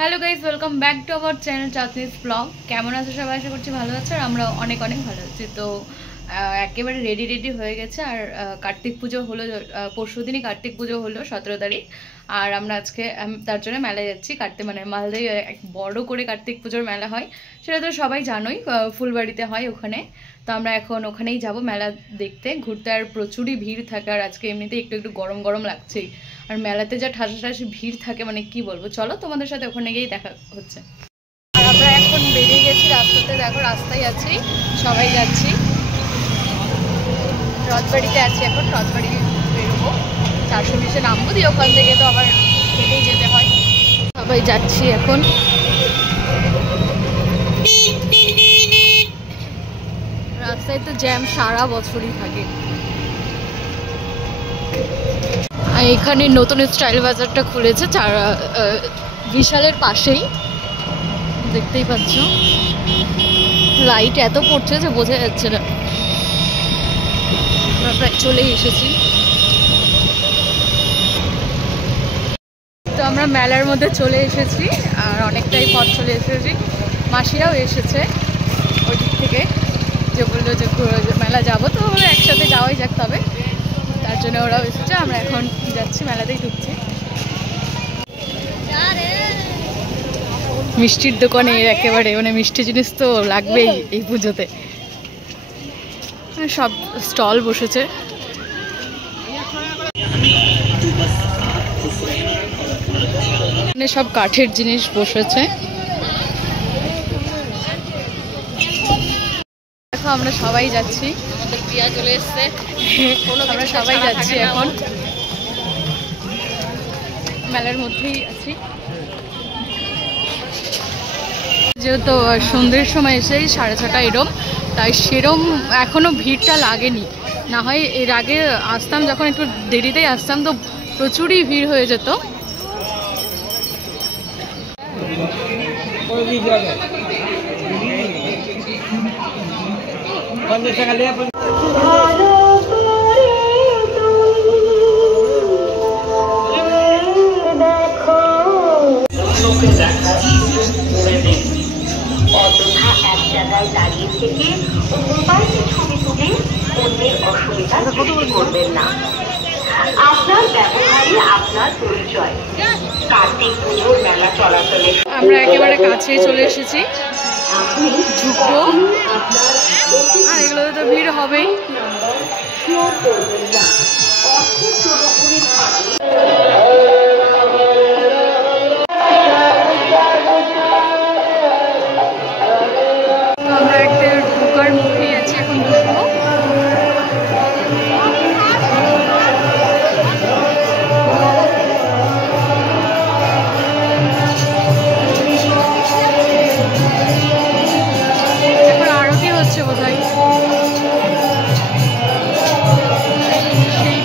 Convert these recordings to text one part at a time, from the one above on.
Hello guys, welcome back to our channel Chandni's blog. কেমন আছো সবাই? আশা করছি ভালো আছো, আর আমরা অনেক অনেক ভালো আছি। তো একেবারে রেডি হয়ে গেছে। আর কার্তিক পুজো হলো, পরশু দিনই কার্তিক পুজো হলো 17 তারিখ। আর আমরা আজকে তার জন্য মেলায় যাচ্ছি। মালদায় এক বড় করে কার্তিক পুজোর মেলা হয়, সেটা তো সবাই জানোই, ফুলবাড়িতে হয় ওখানে। তো আমরা এখন ওখানেই যাব মেলা দেখতে, ঘুরতে। আর প্রচুরই ভিড় থাকে, আর আজকে এমনিতেই একটু একটু গরম গরম লাগছেই। আর মেলাতে যা ঠাসা ভিড় থাকে, মানে কি বলবো। চলো তোমাদের সাথে ওখানে গিয়েই দেখা হচ্ছে। আর আমরা এখন বেরিয়ে গেছি রাস্তাতে, দেখো রাস্তায় আছি, সবাই যাচ্ছি। রথবাড়িতে আছি এখন, রথবাড়ি বেরোবো, 420-এ নামবো, দিয়ে ওখান থেকে তো আবার হেঁটেই যেতে হয়। সবাই যাচ্ছি এখন। রাস্তায় তো জ্যাম সারা বছরই থাকে। এখানে নতুন স্টাইল বাজারটা খুলেছে বিশালের পাশেই, দেখতেই পাচ্ছ। লাইট এত পড়ছে যে বোঝা যাচ্ছে না। আমরা প্রায় চলেই এসেছি। তো আমরা মেলার মধ্যে চলে এসেছি, আর অনেকটাই পথ চলে এসেছি। মাসিরাও এসেছে ওই দিক থেকে, যে বললো যে মেলা যাবো, তো একসাথে যাওয়াই যাক। তবে তার জন্য ওরাও এসেছে, আমরা এখন যাচ্ছি, মেলাতেই ঢুকছি। মিষ্টির দোকানে একেবারে, মানে মিষ্টি জিনিস তো লাগবেই এই পুজোতে। সব স্টল বসেছে। সব কাঠের জিনিস বসেছে। দেখো আমরা সবাই যাচ্ছি, আমাদের প্রিয়া চলে এসছে, আমরা সবাই যাচ্ছি এখন। মেলার মধ্যেই আছি, যেহেতু সন্ধ্যের সময় এসেই 6:30 এরম, তাই সেরম এখনো ভিড়টা লাগেনি। না হয় এর আগে আসতাম, যখন একটু দেরিতেই আসতাম, তো প্রচুরই ভিড় হয়ে যেত। দাঁড়িয়ে থেকে ও মোবাইলে ছবি তুলে অন্যের অসুবিধা সৃষ্টি করবেন না। আপনার ব্যবহারে আপনার পরিচয়। কার্তিক পুজোর মেলা চলাচলে আমরা একেবারে কাছে চলে এসেছি, ঢুকবো। আর এগুলোতে তো ভিড় হবেই। আমরা একটা ঢোকার মুখেই আছি, এখন ঢুকবো। এখন আরতি হচ্ছে বোধহয়, সেই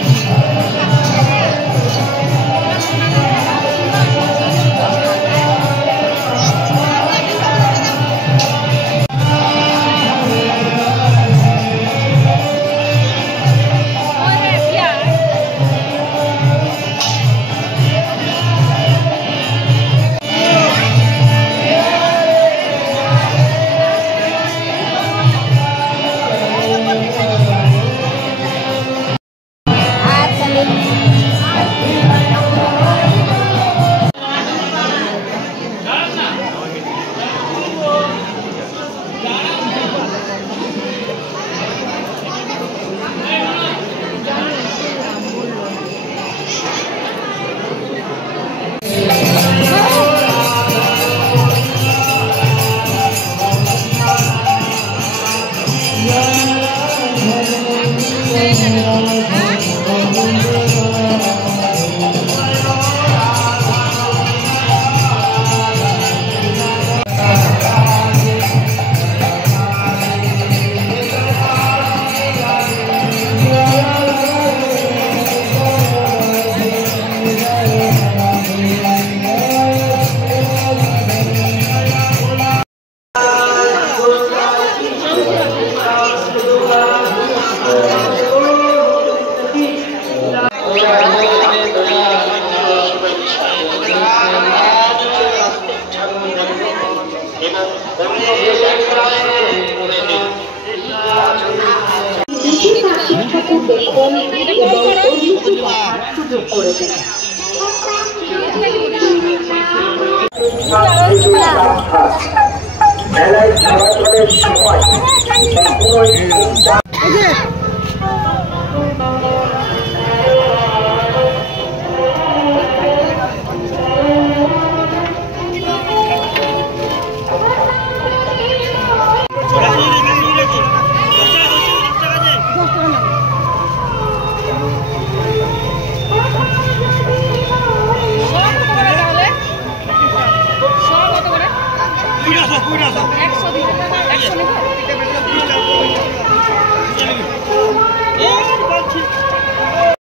মেলায় চলাচলের সময়